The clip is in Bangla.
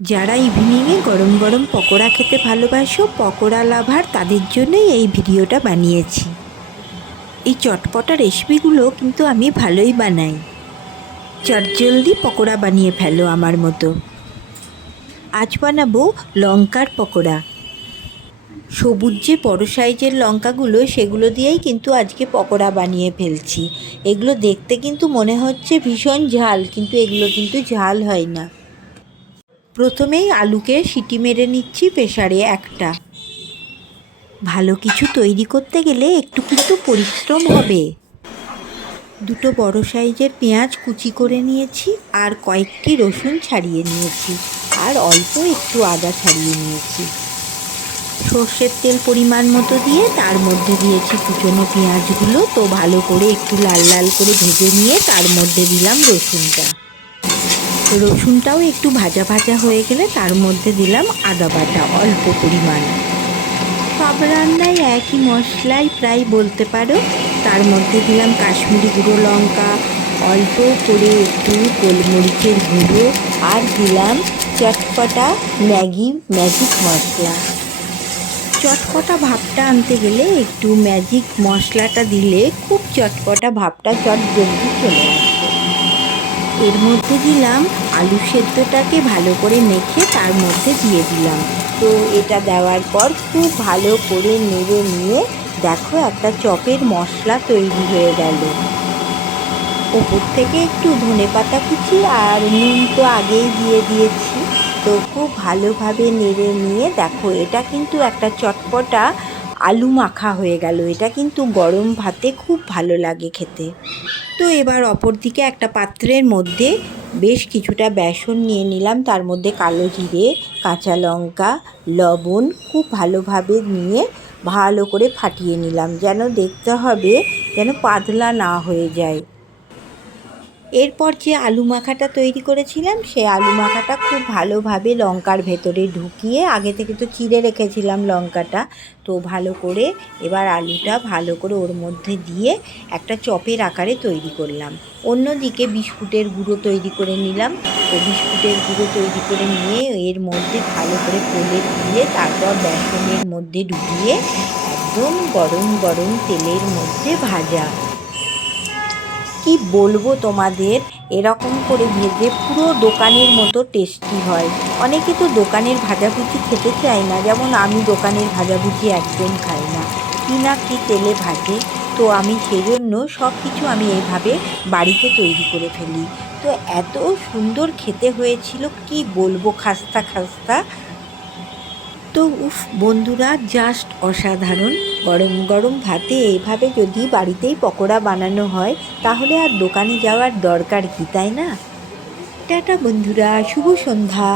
যারা ইভিনিংয়ে গরম গরম পকোড়া খেতে ভালোবাসো, পকোড়া লাভার তাদের জন্যই এই ভিডিওটা বানিয়েছি। এই চটপটা রেসিপিগুলো কিন্তু আমি ভালোই বানাই। চটজলদি পকোড়া বানিয়ে ফেলো আমার মতো। আজ বানাবো লঙ্কার পকোড়া। সবুজ যে বড় সাইজের লঙ্কাগুলো, সেগুলো দিয়েই কিন্তু আজকে পকোড়া বানিয়ে ফেলছি। এগুলো দেখতে কিন্তু মনে হচ্ছে ভীষণ ঝাল, কিন্তু এগুলো কিন্তু ঝাল হয় না। প্রথমেই আলুকে সিটি মেরে নিচ্ছি প্রেশারে একটা। ভালো কিছু তৈরি করতে গেলে একটু কিন্তু পরিশ্রম হবে। দুটো বড় সাইজের পেঁয়াজ কুচি করে নিয়েছি আর কয়েকটি রসুন ছাড়িয়ে নিয়েছি আর অল্প একটু আদা ছাড়িয়ে নিয়েছি। সর্ষের তেল পরিমাণ মতো দিয়ে তার মধ্যে দিয়েছি কুচনো পেঁয়াজগুলো। তো ভালো করে একটু লাল লাল করে ভেজে নিয়ে তার মধ্যে দিলাম রসুনটা। রসুনটাও একটু ভাজা ভাজা হয়ে গেলে তার মধ্যে দিলাম আদা বাটা, অল্প পরিমাণ। সব রান্নায় একই মশলাই, প্রায় বলতে পারো। তার মধ্যে দিলাম কাশ্মীরি গুঁড়ো লঙ্কা, অল্প করে একটু গোলমরিচের গুঁড়ো আর দিলাম চটপটা ম্যাগি, ম্যাজিক মশলা। চটপটা ভাবটা আনতে গেলে একটু ম্যাজিক মশলাটা দিলে খুব চটপটা ভাবটা চট জলদি চলে আসবে এর মধ্যে দিলাম আলু সেদ্ধটাকে ভালো করে মেখে তার মধ্যে দিয়ে দিলাম। তো এটা দেওয়ার পর খুব ভালো করে নেড়ে নিয়ে দেখো একটা চপের মশলা তৈরি হয়ে গেল। ওপর থেকে একটু ধনে পাতা কুচি আর নুন তো আগেই দিয়ে দিয়েছি। তো খুব ভালোভাবে নেড়ে নিয়ে দেখো এটা কিন্তু একটা চটপটা আলু মাখা হয়ে গেল। এটা কিন্তু গরম ভাতে খুব ভালো লাগে খেতে। তো এবার অপর দিকে একটা পাত্রের মধ্যে বেশ কিছুটা বেসন নিয়ে নিলাম। তার মধ্যে কালো জিরে, কাঁচা লঙ্কা, লবণ খুব ভালোভাবে নিয়ে ভালো করে ফাটিয়ে নিলাম। যেন দেখতে হবে যেন পাতলা না হয়ে যায়। এরপর যে আলু মাখাটা তৈরি করেছিলাম সেই আলু মাখাটা খুব ভালোভাবে লঙ্কার ভেতরে ঢুকিয়ে, আগে থেকে তো চিড়ে রেখেছিলাম লঙ্কাটা, তো ভালো করে এবার আলুটা ভালো করে ওর মধ্যে দিয়ে একটা চপের আকারে তৈরি করলাম। অন্যদিকে বিস্কুটের গুঁড়ো তৈরি করে নিলাম। তো বিস্কুটের গুঁড়ো তৈরি করে নিয়ে এর মধ্যে ভালো করে প্রলেপ দিয়ে তারপর বেসনের মধ্যে ঢুকিয়ে একদম গরম গরম তেলের মধ্যে ভাজা। কি বলব তোমাদের? এরকম করে ভেজে পুরো দোকানের মতো টেস্টি হয়। অনেকে তো দোকানের ভাজাভুজি খেতে চায় না, যেমন আমি দোকানের ভাজাভুজি একদম খাই না। কি না কি তেলে ভাজে, তো আমি সেজন্য সব কিছু আমি এভাবে বাড়িতে তৈরি করে ফেলি। তো এত সুন্দর খেতে হয়েছিল, কি বলব, খাস্তা খাস্তা। তো উফ, বন্ধুরা জাস্ট অসাধারণ। গরম গরম ভাতে এভাবে যদি বাড়িতেই পকোড়া বানানো হয়, তাহলে আর দোকানে যাওয়ার দরকার কি, তাই না? টাটা, বন্ধুরা, শুভ সন্ধ্যা।